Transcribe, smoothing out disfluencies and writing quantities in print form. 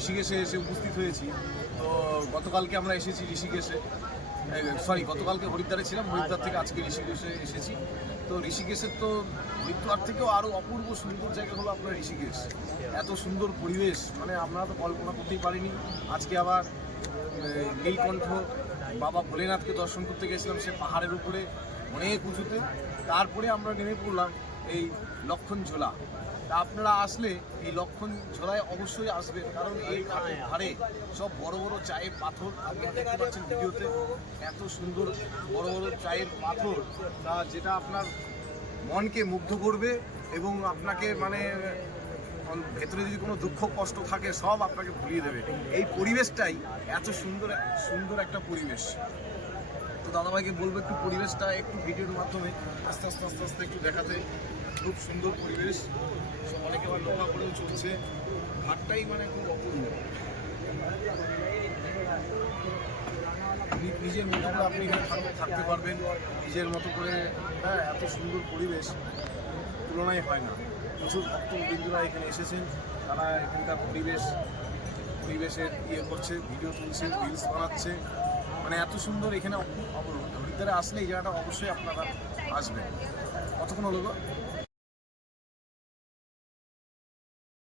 ঋষিকেশে এসে উপস্থিত হয়েছি। তো গতকালকে আমরা এসেছি ঋষিকেশে, গতকালকে হরিদ্বারে ছিলাম, হরিদ্বার থেকে আজকে ঋষিকেশে এসেছি। তো ঋষিকেশের তো হরিদ্বার থেকেও আরও অপূর্ব সুন্দর জায়গা হলো আপনার ঋষিকেশ। এত সুন্দর পরিবেশ, মানে আমরা তো কল্পনা করতেই পারিনি। আজকে আবার নীলকণ্ঠ বাবা ভোলেনাথকে দর্শন করতে গেছিলাম, সে পাহাড়ের উপরে অনেক উঁচুতে। তারপরে আমরা নেমে পড়লাম এই লক্ষণ ঝোলা। তা আপনারা আসলে এই লক্ষণ ঝোলায় অবশ্যই আসবেন, কারণ এই ধারে সব বড় বড় চায়ের পাথর আপনারা দেখতে পাচ্ছেন ভিডিওতে। এত সুন্দর বড় বড় চায়ের পাথর, তা যেটা আপনার মনকে মুগ্ধ করবে এবং আপনাকে মানে ভেতরে যদি কোনো দুঃখ কষ্ট থাকে সব আপনাকে ভুলিয়ে দেবে। এই পরিবেশটাই এত সুন্দর একটা পরিবেশ। তো দাদাভাইকে বলবো একটু পরিবেশটা একটু ভিডিওর মাধ্যমে আস্তে আস্তে আস্তে আস্তে একটু দেখাতে। খুব সুন্দর পরিবেশ, সব অনেকে আবার নৌকা করেও চলছে, ঘাটটাই মানে খুব অপূর্ব। নিজের মতো করে আপনি এখানে থাকতে পারবেন নিজের মতো করে। হ্যাঁ, এত সুন্দর পরিবেশ তুলনায় হয় না। প্রচুর ভক্তবৃন্দরা এখানে এসেছেন, তারা এখানকার পরিবেশের করছে, ভিডিও তুলছে, রিলস বানাচ্ছে, মানে এত সুন্দর এখানে। হরিদ্বারে আসলে এই জায়গাটা অবশ্যই আপনারা আসবেন। কতক্ষণ হলো গো?